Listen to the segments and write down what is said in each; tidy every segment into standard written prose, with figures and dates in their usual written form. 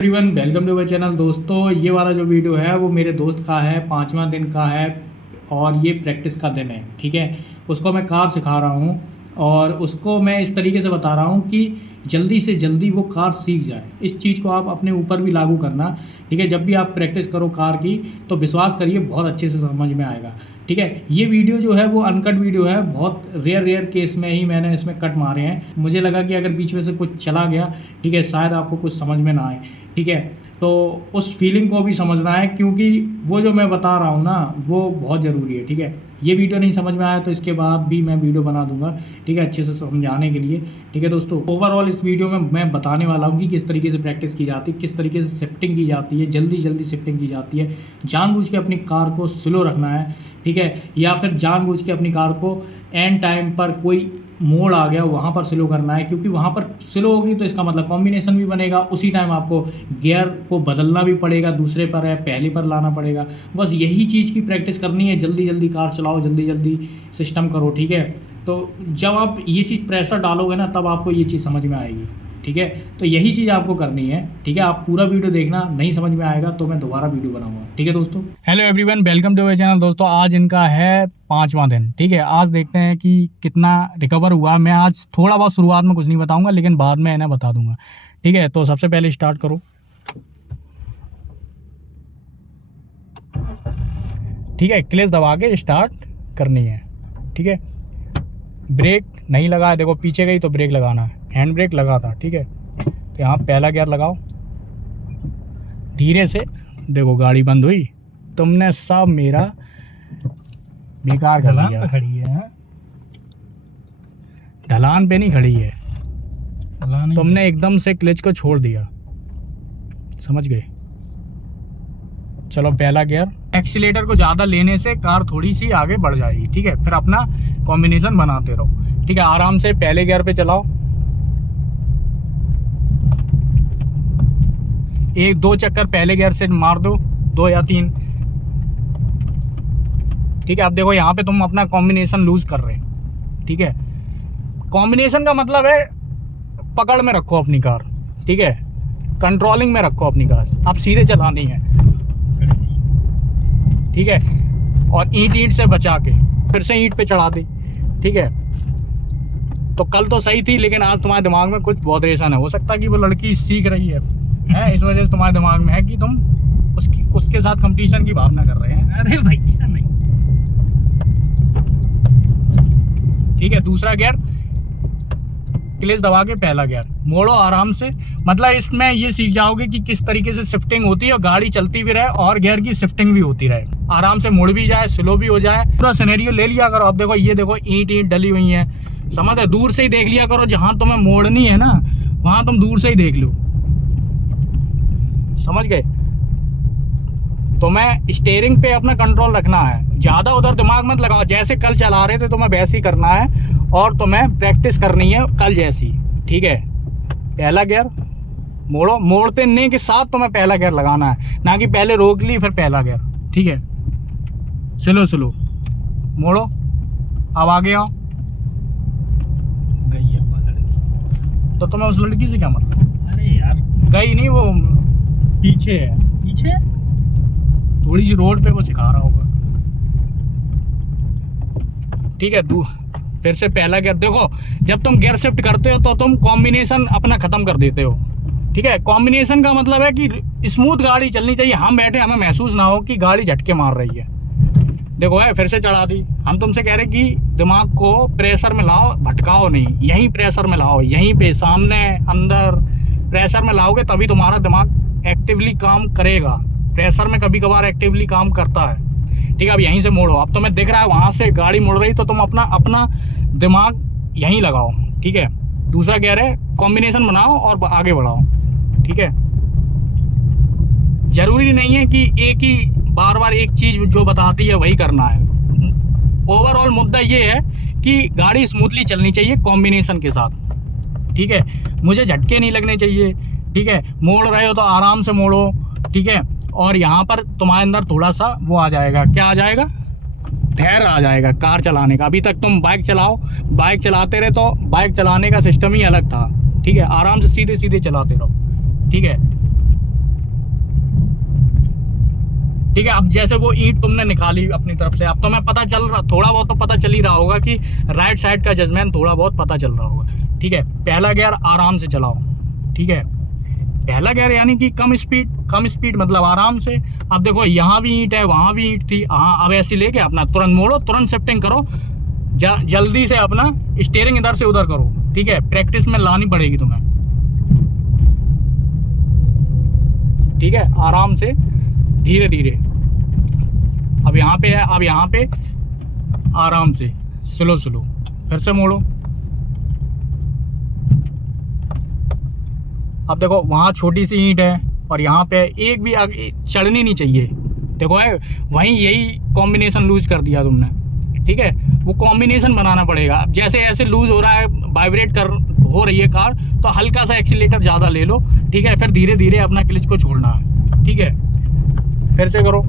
Everyone welcome to my channel. दोस्तों ये वाला जो वीडियो है वो मेरे दोस्त का है, 5वां दिन का है और ये प्रैक्टिस का दिन है। ठीक है, उसको मैं कार सिखा रहा हूँ और उसको मैं इस तरीके से बता रहा हूँ कि जल्दी से जल्दी वो कार सीख जाए। इस चीज़ को आप अपने ऊपर भी लागू करना। ठीक है, जब भी आप प्रैक्टिस करो कार की तो विश्वास करिए बहुत अच्छे से समझ में आएगा। ठीक है, ये वीडियो जो है वो अनकट वीडियो है, बहुत रेयर केस में ही मैंने इसमें कट मारे हैं। मुझे लगा कि अगर बीच में से कुछ चला गया, ठीक है, शायद आपको कुछ समझ में ना आए। ठीक है, तो उस फीलिंग को भी समझना है क्योंकि वो जो मैं बता रहा हूँ ना वो बहुत ज़रूरी है। ठीक है, ये वीडियो नहीं समझ में आया तो इसके बाद भी मैं वीडियो बना दूंगा, ठीक है, अच्छे से समझाने के लिए। ठीक है दोस्तों, ओवरऑल इस वीडियो में मैं बताने वाला हूँ कि किस तरीके से प्रैक्टिस की जाती है, किस तरीके से शिफ्टिंग की जाती है, जल्दी जल्दी शिफ्टिंग की जाती है। जानबूझ के अपनी कार को स्लो रखना है, ठीक है, या फिर जानबूझ के अपनी कार को एंड टाइम पर कोई मोड़ आ गया वहाँ पर स्लो करना है, क्योंकि वहाँ पर स्लो होगी तो इसका मतलब कॉम्बिनेशन भी बनेगा, उसी टाइम आपको गियर को बदलना भी पड़ेगा, दूसरे पर है पहले पर लाना पड़ेगा। बस यही चीज़ की प्रैक्टिस करनी है, जल्दी जल्दी कार चलाओ, जल्दी जल्दी सिस्टम करो। ठीक है, तो जब आप ये चीज़ प्रेशर डालोगे ना तब आपको ये चीज़ समझ में आएगी। ठीक है, तो यही चीज़ आपको करनी है। ठीक है, आप पूरा वीडियो देखना, नहीं समझ में आएगा तो मैं दोबारा वीडियो बनाऊंगा। ठीक है दोस्तों, hello everyone, welcome to my channel. दोस्तों आज इनका है 5वां दिन। ठीक है, आज देखते हैं कि कितना रिकवर हुआ। मैं आज थोड़ा बहुत शुरुआत में कुछ नहीं बताऊंगा लेकिन बाद में इन्हें बता दूंगा। ठीक है, तो सबसे पहले स्टार्ट करो। ठीक है, क्लच दबा के स्टार्ट करनी है। ठीक है, ब्रेक नहीं लगा है, देखो पीछे गई तो ब्रेक लगाना है, हैंड ब्रेक लगा था। ठीक है, तो यहाँ पहला गियर लगाओ, धीरे से। देखो गाड़ी बंद हुई, तुमने सब मेरा बेकार कर दिया। खड़ी है, ढलान पे नहीं खड़ी है, ढलान तुमने एकदम से क्लच को छोड़ दिया, समझ गए। चलो पहला गियर, एक्सीलेटर को ज़्यादा लेने से कार थोड़ी सी आगे बढ़ जाएगी। ठीक है, फिर अपना कॉम्बिनेशन बनाते रहो। ठीक है, आराम से पहले गियर पे चलाओ, 1-2 चक्कर पहले गियर से मार दो, 2 या 3। ठीक है, अब देखो यहाँ पे तुम अपना कॉम्बिनेशन लूज कर रहे हैं। ठीक है, कॉम्बिनेशन का मतलब है पकड़ में रखो अपनी कार। ठीक है, कंट्रोलिंग में रखो अपनी कार, अब सीधे चलानी है। ठीक है, और ईंट से बचा के फिर से ईंट पे चढ़ा दी। ठीक है, तो कल तो सही थी लेकिन आज तुम्हारे दिमाग में कुछ बॉदरेशन है। हो सकता है कि वो लड़की सीख रही है, इस वजह से तुम्हारे दिमाग में है कि तुम उसके साथ कंपटीशन की भावना कर रहे हैं। अरे भैया नहीं। ठीक है, दूसरा गियर, क्लच दबा के पहला गियर मोड़ो आराम से। मतलब इसमें ये सीख जाओगे कि किस तरीके से शिफ्टिंग होती है और गाड़ी चलती भी रहे और गियर की शिफ्टिंग भी होती रहे, आराम से मुड़ भी जाए, स्लो भी हो जाए। पूरा सिनेरियो ले लिया करो। अब देखो ये देखो ईंट डली हुई है, समझ है, दूर से ही देख लिया करो। जहां तुम्हें मोड़नी है ना वहां तुम दूर से ही देख लो, समझ गए। तो मैं स्टीयरिंग पे अपना कंट्रोल रखना है, ज्यादा उधर दिमाग मत लगाओ। जैसे कल चला रहे थे तुम्हें वैसे ही करना है और तुम्हें प्रैक्टिस करनी है कल जैसी। ठीक है, पहला गियर मोड़ो, मोड़ते नहीं के साथ तुम्हें पहला गियर लगाना है, ना कि पहले रोक ली फिर पहला गियर। ठीक है, स्लो स्लो मोड़ो, अब आगे आओ। गई है लड़की। तो तुम्हें उस लड़की से क्या मतलब? अरे यार गई नहीं, वो पीछे है, पीछे थोड़ी सी रोड पे वो सिखा रहा होगा। ठीक है, फिर से पहला गियर। देखो जब तुम गियर शिफ्ट करते हो तो तुम कॉम्बिनेशन अपना खत्म कर देते हो। ठीक है, कॉम्बिनेशन का मतलब है कि स्मूथ गाड़ी चलनी चाहिए। हम बैठे हमें महसूस ना हो कि गाड़ी झटके मार रही है। देखो है फिर से चढ़ा दी। हम तुमसे कह रहे कि दिमाग को प्रेशर में लाओ, भटकाओ नहीं, यहीं प्रेशर में लाओ, यहीं पे सामने अंदर प्रेशर में लाओगे तभी तुम्हारा दिमाग एक्टिवली काम करेगा। प्रेशर में कभी कभार एक्टिवली काम करता है। ठीक है, अब यहीं से मोड़ो। अब तुम्हें दिख रहा है वहां से गाड़ी मुड़ रही तो तुम अपना दिमाग यहीं लगाओ। ठीक है, दूसरा गियर है, कॉम्बिनेशन बनाओ और आगे बढ़ाओ। ठीक है, जरूरी नहीं है कि एक ही बार बार एक चीज जो बताती है वही करना है। ओवरऑल मुद्दा ये है कि गाड़ी स्मूथली चलनी चाहिए कॉम्बिनेशन के साथ। ठीक है, मुझे झटके नहीं लगने चाहिए। ठीक है, मोड़ रहे हो तो आराम से मोड़ो। ठीक है, और यहाँ पर तुम्हारे अंदर थोड़ा सा वो आ जाएगा, क्या आ जाएगा, धैर्य आ जाएगा कार चलाने का। अभी तक तुम बाइक चलाओ, बाइक चलाते रहे तो बाइक चलाने का सिस्टम ही अलग था। ठीक है, आराम से सीधे सीधे चलाते रहो। ठीक है, ठीक है। अब जैसे वो ईंट तुमने निकाली अपनी तरफ से, अब तुम्हें पता चल रहा, थोड़ा बहुत तो पता चल ही रहा होगा कि राइट साइड का जजमेंट थोड़ा बहुत पता चल रहा होगा। ठीक है, पहला गियर आराम से चलाओ। ठीक है, पहला गियर यानी कि कम स्पीड मतलब आराम से। अब देखो यहाँ भी ईंट है, वहाँ भी ईंट थी, हाँ अब ऐसी लेके अपना तुरंत मोड़ो, तुरंत शिफ्टिंग करो, जल्दी से अपना स्टीयरिंग इधर से उधर करो। ठीक है, प्रैक्टिस में लानी पड़ेगी तुम्हें। ठीक है, आराम से धीरे धीरे। अब यहाँ पे है, अब यहाँ पे आराम से स्लो, फिर से मोड़ो। अब देखो वहाँ छोटी सी ईंट है और यहाँ पे एक भी चढ़नी नहीं चाहिए। देखो है वहीं यही कॉम्बिनेशन लूज कर दिया तुमने। ठीक है, वो कॉम्बिनेशन बनाना पड़ेगा। अब जैसे ऐसे लूज हो रहा है, वाइब्रेट हो रही है कार, तो हल्का सा एक्सीलेटर ज़्यादा ले लो। ठीक है, फिर धीरे धीरे अपना क्लच को छोड़ना है। ठीक है, फिर से करो।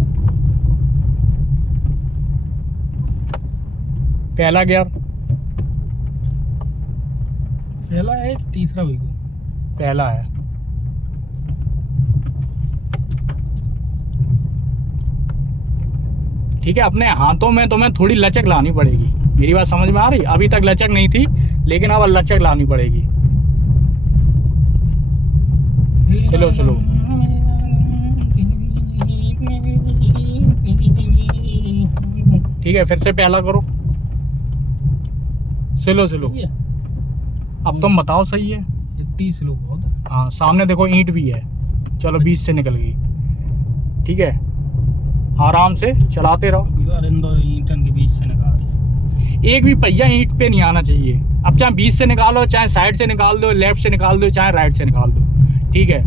पहला गियर, पहला है, तीसरा भी पहला है। ठीक है, अपने हाथों में तुम्हें थोड़ी लचक लानी पड़ेगी। मेरी बात समझ में आ रही? अभी तक लचक नहीं थी, लेकिन अब लचक लानी पड़ेगी। स्लो। ठीक है, फिर से पहला करो, स्लो। अब तुम बताओ सही है? इतनी स्लो बहुत है। हाँ, सामने देखो ईंट भी है, चलो बीच से निकल गई। ठीक है, आराम से चलाते रहो। ईंटन के बीच से निकाल, एक भी पहिया ईंट पे नहीं आना चाहिए। अब चाहे बीच से निकालो, चाहे साइड से निकाल दो, लेफ्ट से निकाल दो, चाहे राइट से निकाल दो। ठीक है,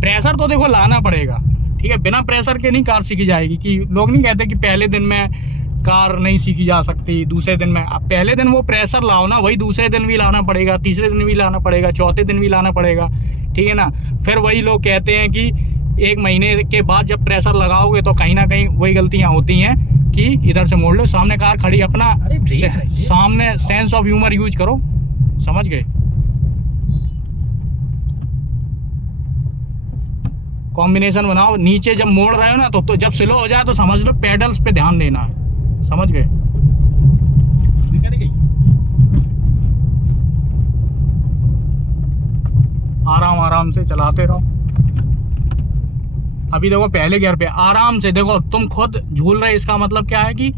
प्रेशर तो देखो लाना पड़ेगा। ठीक है, बिना प्रेशर के नहीं कार सीखी जाएगी। कि लोग नहीं कहते कि पहले दिन में कार नहीं सीखी जा सकती, दूसरे दिन में। अब पहले दिन वो प्रेशर लाओ ना, वही दूसरे दिन भी लाना पड़ेगा, तीसरे दिन भी लाना पड़ेगा, चौथे दिन भी लाना पड़ेगा। ठीक है ना, फिर वही लोग कहते हैं कि 1 महीने के बाद जब प्रेशर लगाओगे तो कहीं ना कहीं वही गलतियां होती हैं कि इधर से मोड़ लो। सामने कार खड़ी, अपना सामने सेंस ऑफ ह्यूमर यूज करो, समझ गए? कॉम्बिनेशन बनाओ। नीचे जब मोड़ रहे हो ना तो जब स्लो हो जाए तो समझ लो पेडल्स पे ध्यान देना है, समझ गए? आराम से चलाते रहो। अभी देखो पहले गियर पे आराम से, देखो तुम खुद झूल रहे, इसका मतलब क्या है कि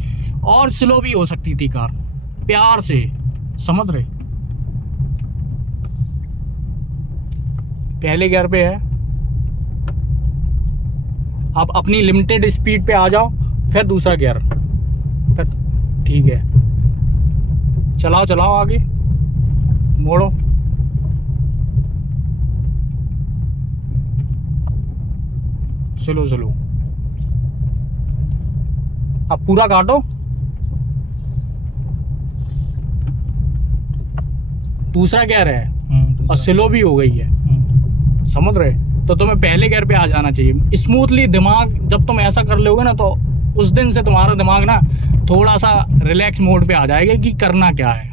और स्लो भी हो सकती थी कार, प्यार से, समझ रहे? पहले गियर पे है, अब अपनी लिमिटेड स्पीड पे आ जाओ, फिर दूसरा गियर, फिर ठीक है, चलाओ आगे, मोड़ो। स्लो। अब पूरा काटो, दूसरा गियर है और स्लो भी हो गई है, समझ रहे? तो तुम्हें पहले गियर पे आ जाना चाहिए स्मूथली। दिमाग जब तुम ऐसा कर लोगे ना, तो उस दिन से तुम्हारा दिमाग ना थोड़ा सा रिलैक्स मोड पे आ जाएगा कि करना क्या है।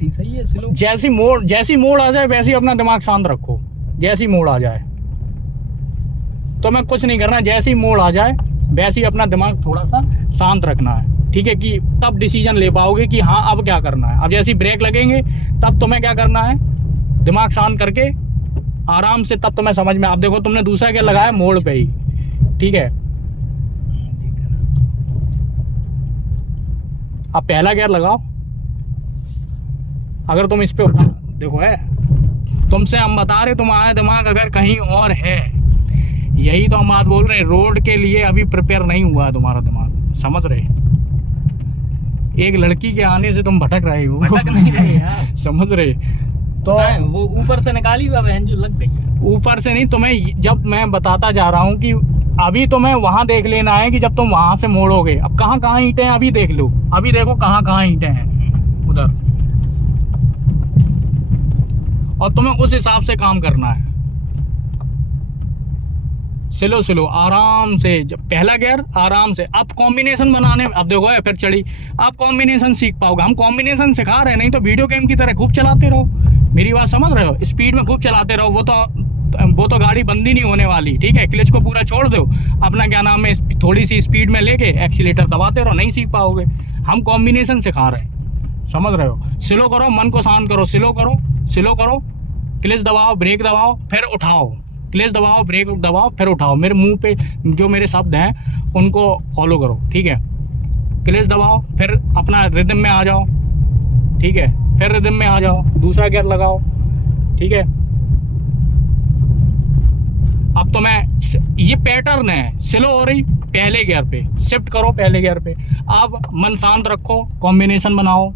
सही है, स्लो। जैसी मोड़ आ जाए वैसे ही अपना दिमाग शांत रखो। जैसी मोड़ आ जाए तो मैं कुछ नहीं करना, जैसी मोड़ आ जाए वैसे ही अपना दिमाग थोड़ा सा शांत रखना है। ठीक है, कि तब डिसीजन ले पाओगे कि हाँ अब क्या करना है। अब जैसी ब्रेक लगेंगे तब तुम्हें क्या करना है, दिमाग शांत करके आराम से, तब तुम्हें समझ में। आप देखो तुमने दूसरा गियर लगाया मोड़ पे ही। ठीक है, अब पहला गियर लगाओ। अगर तुम इस पे देखो है, तुमसे हम बता रहे, तुम्हारा दिमाग अगर कहीं और है, यही तो हम बात बोल रहे हैं, रोड के लिए अभी प्रिपेयर नहीं हुआ है तुम्हारा दिमाग, समझ रहे? एक लड़की के आने से तुम भटक रहे हो, भटक नहीं रहे यार। समझ रहे? तो वो ऊपर से निकाली हुआ बहन जो लग गई, ऊपर से नहीं, तुम्हें जब मैं बताता जा रहा हूँ कि अभी तुम्हें वहां देख लेना है कि जब तुम वहां से मोड़ोगे, अब कहाँ ईंटें हैं अभी देख लो, अभी देखो कहाँ ईंटें हैं उधर, और तुम्हें उस हिसाब से काम करना है। स्लो आराम से, जब पहला गियर आराम से। अब कॉम्बिनेशन बनाने, अब देखो है फिर चढ़ी, अब कॉम्बिनेशन सीख पाओगे। हम कॉम्बिनेशन सिखा रहे हैं, नहीं तो वीडियो गेम की तरह खूब चलाते रहो। मेरी बात समझ रहे हो? स्पीड में खूब चलाते रहो, वो तो वो तो गाड़ी बंद ही नहीं होने वाली, ठीक है। क्लच को पूरा छोड़ दो, अपना क्या नाम है थोड़ी सी स्पीड में लेके एक्सीलेटर दबाते रहो, नहीं सीख पाओगे। हम कॉम्बिनेशन सिखा रहे हैं, समझ रहे हो। स्लो करो, मन को शांत करो, स्लो करो, स्लो करो, क्लच दबाओ, ब्रेक दबाओ, फिर उठाओ, क्लच दबाओ, ब्रेक दबाओ, फिर उठाओ। मेरे मुंह पे जो मेरे शब्द हैं उनको फॉलो करो, ठीक है। क्लच दबाओ, फिर अपना रिदम में आ जाओ, ठीक है। फिर रिदम में आ जाओ, दूसरा गियर लगाओ, ठीक है। अब तो मैं ये पैटर्न है, स्लो हो रही पहले गियर पे, शिफ्ट करो पहले गियर पे। अब मन शांत रखो, कॉम्बिनेशन बनाओ,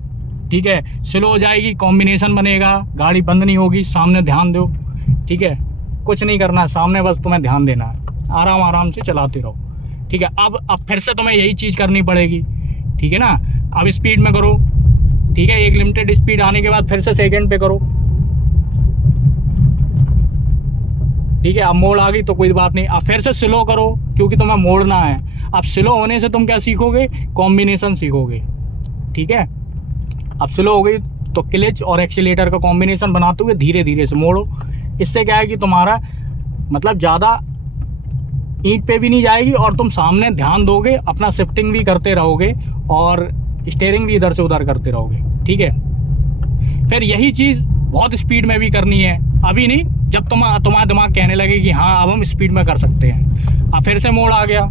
ठीक है। स्लो हो जाएगी, कॉम्बिनेशन बनेगा, गाड़ी बंद नहीं होगी, सामने ध्यान दो, ठीक है। कुछ नहीं करना है, सामने बस तुम्हें ध्यान देना है, आराम आराम से चलाते रहो, ठीक है। अब फिर से तुम्हें यही चीज़ करनी पड़ेगी, ठीक है ना। अब स्पीड में करो, ठीक है। एक लिमिटेड स्पीड आने के बाद फिर से सेकंड पे करो, ठीक है। अब मोड़ आ गई तो कोई बात नहीं, अब फिर से स्लो करो क्योंकि तुम्हें मोड़ना है। अब स्लो होने से तुम क्या सीखोगे, कॉम्बिनेशन सीखोगे, ठीक है। अब स्लो हो गई तो क्लच और एक्सीलेटर का कॉम्बिनेशन बनाते हुए धीरे धीरे से मोड़ो। इससे क्या है कि तुम्हारा मतलब ज़्यादा ईंट पे भी नहीं जाएगी और तुम सामने ध्यान दोगे, अपना शिफ्टिंग भी करते रहोगे और स्टीयरिंग भी इधर से उधर करते रहोगे, ठीक है। फिर यही चीज़ बहुत स्पीड में भी करनी है, अभी नहीं, जब तुम्हारा दिमाग कहने लगे कि हाँ अब हम स्पीड में कर सकते हैं। अब फिर से मोड़ आ गया,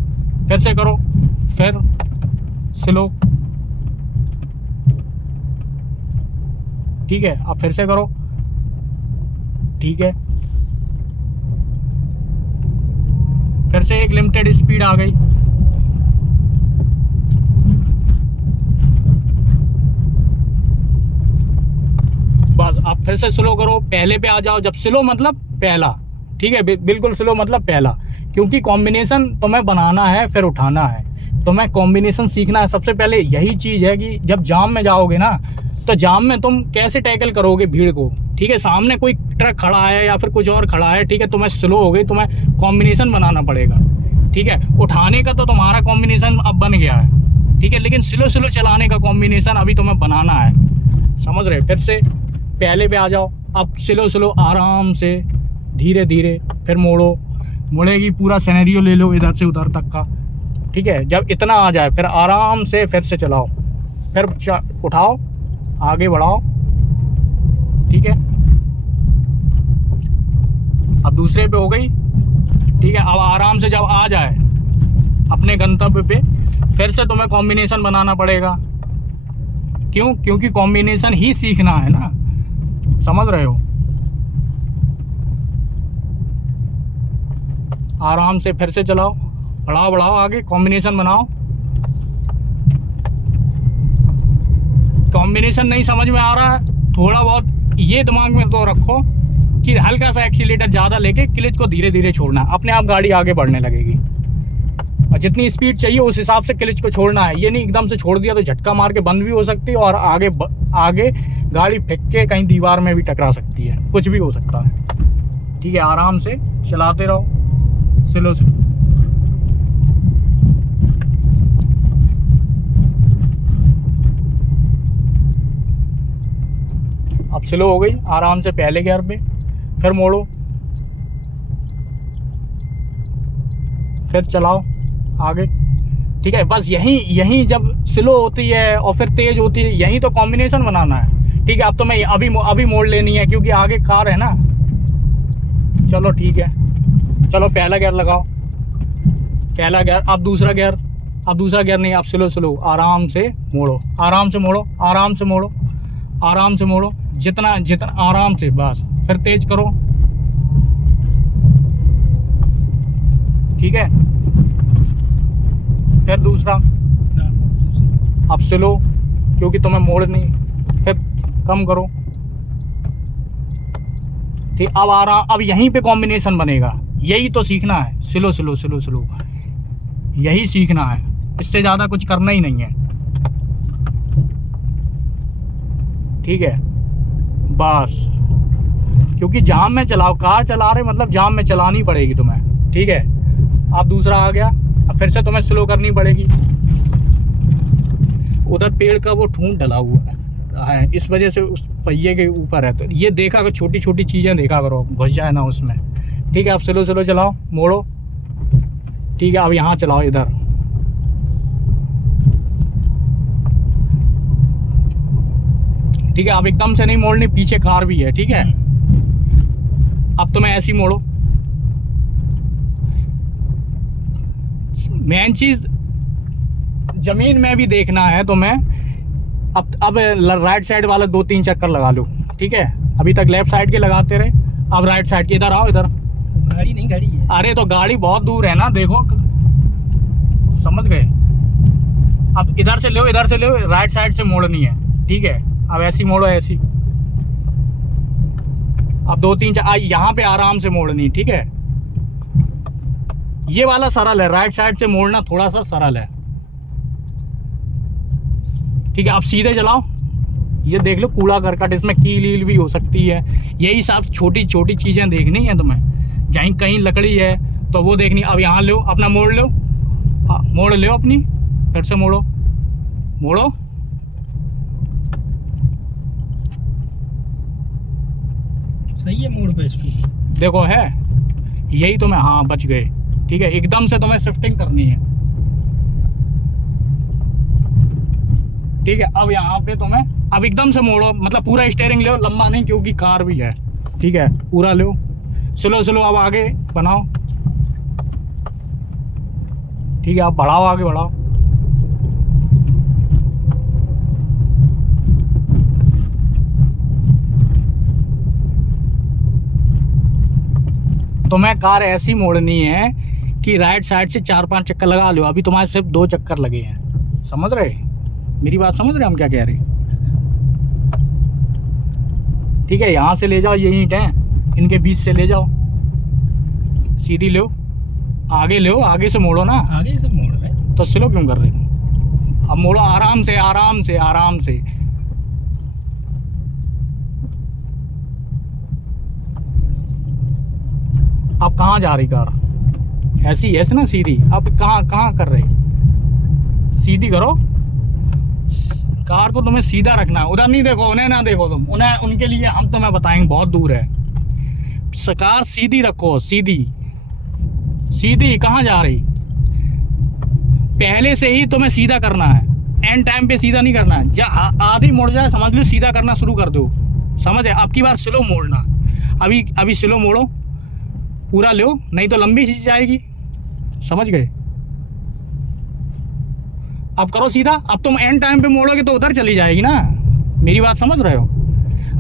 फिर से करो, फिर स्लो, ठीक है। अब फिर से करो, ठीक है। फिर से एक लिमिटेड स्पीड आ गई, बस। अब फिर से स्लो करो, पहले पे आ जाओ। जब स्लो मतलब पहला, ठीक है, बिल्कुल स्लो मतलब पहला, क्योंकि कॉम्बिनेशन तुम्हें बनाना है फिर उठाना है, तुम्हें कॉम्बिनेशन सीखना है। सबसे पहले यही चीज़ है कि जब जाम में जाओगे ना, तो जाम में तुम कैसे टैकल करोगे भीड़ को, ठीक है। सामने कोई ट्रक खड़ा है या फिर कुछ और खड़ा है, ठीक है, तुम्हें स्लो हो गई, तुम्हें कॉम्बिनेशन बनाना पड़ेगा, ठीक है। उठाने का तो तुम्हारा कॉम्बिनेशन अब बन गया है, ठीक है, लेकिन स्लो स्लो चलाने का कॉम्बिनेशन अभी तुम्हें बनाना है, समझ रहे। फिर से पहले पे आ जाओ, अब स्लो स्लो आराम से धीरे धीरे, फिर मोड़ो, मुड़ेगी, पूरा सिनेरियो ले लो इधर से उधर तक का, ठीक है। जब इतना आ जाए फिर आराम से फिर से चलाओ, फिर उठाओ, आगे बढ़ाओ, ठीक है। अब दूसरे पे हो गई, ठीक है। अब आराम से जब आ जाए अपने गंतव्य पे, फिर से तुम्हें कॉम्बिनेशन बनाना पड़ेगा। क्यों? क्योंकि कॉम्बिनेशन ही सीखना है ना, समझ रहे हो। आराम से फिर से चलाओ, बढ़ाओ बढ़ाओ, आगे कॉम्बिनेशन बनाओ। कॉम्बिनेशन नहीं समझ में आ रहा है, थोड़ा बहुत ये दिमाग में तो रखो कि हल्का सा एक्सीलेटर ज़्यादा लेके क्लच को धीरे धीरे छोड़ना, अपने आप गाड़ी आगे बढ़ने लगेगी। और जितनी स्पीड चाहिए उस हिसाब से क्लच को छोड़ना है। ये नहीं एकदम से छोड़ दिया तो झटका मार के बंद भी हो सकती है और आगे गाड़ी फेंक के कहीं दीवार में भी टकरा सकती है, कुछ भी हो सकता है, ठीक है। आराम से चलाते रहो, स्लो स्लो। अब स्लो हो गई, आराम से पहले गियर पे, फिर मोड़ो, फिर चलाओ आगे, ठीक है। बस यही जब स्लो होती है और फिर तेज होती है, यही तो कॉम्बिनेशन बनाना है, ठीक है। अब तो मैं अभी मोड़ लेनी है क्योंकि आगे कार है ना। चलो ठीक है, चलो पहला गियर लगाओ, पहला गियर। अब दूसरा गियर नहीं, अब स्लो स्लो आराम से मोड़ो, आराम से मोड़ो, आराम से मोड़ो, आराम से मोड़ो, जितना आराम से, बस। फिर तेज करो, ठीक है। फिर दूसरा, अब स्लो क्योंकि तुम्हें मोड़नी, फिर कम करो, ठीक। अब यहीं पे कॉम्बिनेशन बनेगा, यही तो सीखना है, स्लो स्लो स्लो स्लो, यही सीखना है, इससे ज़्यादा कुछ करना ही नहीं है, ठीक है। बस, क्योंकि जाम में चलाओ, कार चला रहे मतलब जाम में चलानी पड़ेगी तुम्हें, ठीक है। अब दूसरा आ गया, अब फिर से तुम्हें स्लो करनी पड़ेगी। उधर पेड़ का वो ठूंठ डला हुआ है, इस वजह से उस पहिए के ऊपर है, तो ये देखा करो, छोटी छोटी चीज़ें देखा करो, घुस जाए ना उसमें, ठीक है, अब स्लो स्लो चलाओ, मोड़ो। ठीक है, अब यहाँ चलाओ इधर। ठीक है, अब एकदम से नहीं मोड़नी, पीछे कार भी है। ठीक है, अब तुम्हें ऐसी मोड़ो। मेन चीज जमीन में भी देखना है तुम्हें। अब राइट साइड वाला 2-3 चक्कर लगा लो। ठीक है, अभी तक लेफ्ट साइड के लगाते रहे, अब राइट साइड के। इधर आओ, इधर। गाड़ी नहीं खड़ी है। अरे तो गाड़ी बहुत दूर है ना, देखो, समझ गए। अब इधर से लो, इधर से लो, राइट साइड से मोड़नी है। ठीक है, अब ऐसी मोड़ो, ऐसी। अब 2-3 यहाँ पे आराम से मोड़नी। ठीक है, ये वाला सरल है, राइट साइड से मोड़ना थोड़ा सा सरल है। ठीक है, अब सीधे चलाओ। ये देख लो, कूड़ा करकट, इसमें कील वील भी हो सकती है। यही सब छोटी छोटी चीजें देखनी है तुम्हें। जहीं कहीं लकड़ी है तो वो देखनी। अब यहाँ लो, अपना मोड़ लो, मोड़ लो अपनी, फिर से मोड़ो, मोड़ो। सही है मोड़ पे स्पीड। देखो है, यही तुम्हें, हाँ बच गए। ठीक है, एकदम से तुम्हें शिफ्टिंग करनी है। ठीक है, अब यहाँ पे तुम्हें, अब एकदम से मोड़ो, मतलब पूरा स्टीयरिंग लो, लंबा नहीं क्योंकि कार भी है। ठीक है, पूरा लो, स्लो स्लो। अब आगे बनाओ। ठीक है, अब बढ़ाओ, आगे बढ़ाओ। तुम्हें कार ऐसी मोड़नी है कि राइट साइड से 4-5 चक्कर लगा लो। अभी तुम्हारे सिर्फ 2 चक्कर लगे हैं, समझ रहे? मेरी बात समझ रहे हम क्या कह रहे? ठीक है, यहाँ से ले जाओ, ये ईंट हैं, इनके बीच से ले जाओ, सीधी लो, आगे लो, आगे से मोड़ो ना। आगे से मोड़ रहे तो स्लो क्यों कर रहे हो? अब मोड़ो आराम से, आराम से, आराम से। अब कहाँ जा रही कार? ऐसी ऐसे ना, सीधी। अब कहाँ कहाँ कर रहे? सीधी करो कार को, तुम्हें सीधा रखना। उधर नहीं देखो, उन्हें ना देखो तुम, उन्हें, उनके लिए हम तुम्हें बताएंगे, बहुत दूर है। कार सीधी रखो, सीधी सीधी। कहाँ जा रही? पहले से ही तुम्हें सीधा करना है, एंड टाइम पे सीधा नहीं करना है। आधी मुड़ जाए समझ लो, सीधा करना शुरू कर दो, समझ है? अब की बार स्लो मोड़ना। अभी स्लो मोड़ो, पूरा लो, नहीं तो लंबी सी जाएगी, समझ गए? अब करो सीधा। अब तुम एंड टाइम पे मोड़ोगे तो उधर चली जाएगी ना, मेरी बात समझ रहे हो?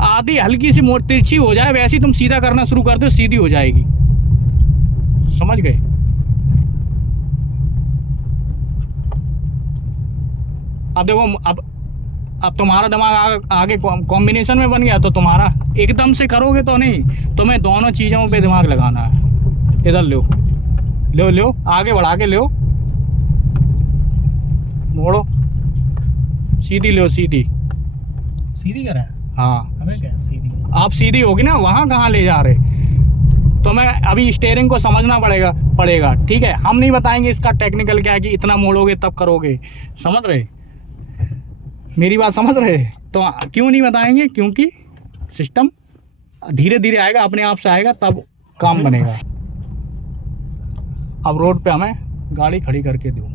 आधी हल्की सी मोड़ तिरछी हो जाए, वैसे ही तुम सीधा करना शुरू कर दो, सीधी हो जाएगी, समझ गए? अब देखो, अब तुम्हारा दिमाग आगे कॉम्बिनेशन में बन गया, तो तुम्हारा एकदम से करोगे तो नहीं, तुम्हें दोनों चीज़ों पे दिमाग लगाना है। इधर लो, लो लो, आगे बढ़ा के लो, मोड़ो, सीधी लो, सीधी। सीधी करा? हाँ, अबे क्या सीधी? आप सीधी होगी ना, वहाँ कहाँ ले जा रहे? तुम्हें अभी स्टीयरिंग को समझना पड़ेगा। ठीक है, हम नहीं बताएंगे इसका टेक्निकल क्या है कि इतना मोड़ोगे तब करोगे, समझ रहे? मेरी बात समझ रहे? तो क्यों नहीं बताएंगे? क्योंकि सिस्टम धीरे धीरे आएगा, अपने आप से आएगा, तब काम बनेगा। अब रोड पे हमें गाड़ी खड़ी करके दो।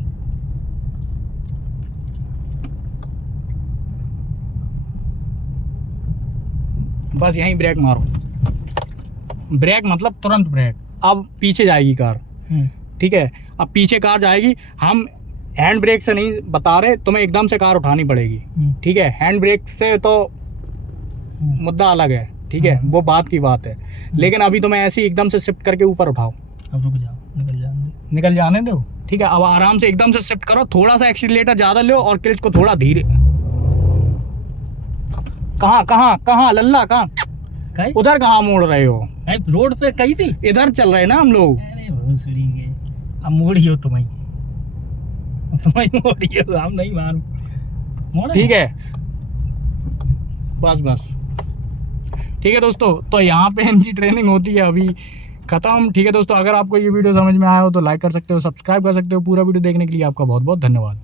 बस यहीं ब्रेक मारो, ब्रेक मतलब तुरंत ब्रेक। अब पीछे जाएगी कार, ठीक है? अब पीछे कार जाएगी, हम हैंड ब्रेक से नहीं बता रहे, तुम्हें एकदम से कार उठानी पड़ेगी। ठीक है, हैंड ब्रेक से तो मुद्दा अलग है, ठीक है, वो बात की बात है। लेकिन अभी तुम्हें ऐसे ही एकदम से शिफ्ट करके ऊपर उठाओ। अब रुक जाओ, निकल जाने दो। ठीक है, अब आराम से एकदम से शिफ्ट करो, थोड़ा सा एक्सीलरेटर ज़्यादा लो और क्लच को थोड़ा धीरे। कहाँ कहाँ कहाँ लल्ला, कहाँ उधर कहाँ मोड़ रहे हो? रोड पे कही थी, इधर चल रहे ना हम लोग। अरे भोसड़ी के, अब मोड़ियो तुम्हें मोड़ियो, हम नहीं मारू। ठीक है, बस ठीक है दोस्तों, तो यहाँ पे इनकी ट्रेनिंग होती है अभी खत्म। ठीक है दोस्तों, अगर आपको ये वीडियो समझ में आया हो तो लाइक कर सकते हो, सब्सक्राइब कर सकते हो। पूरा वीडियो देखने के लिए आपका बहुत बहुत धन्यवाद।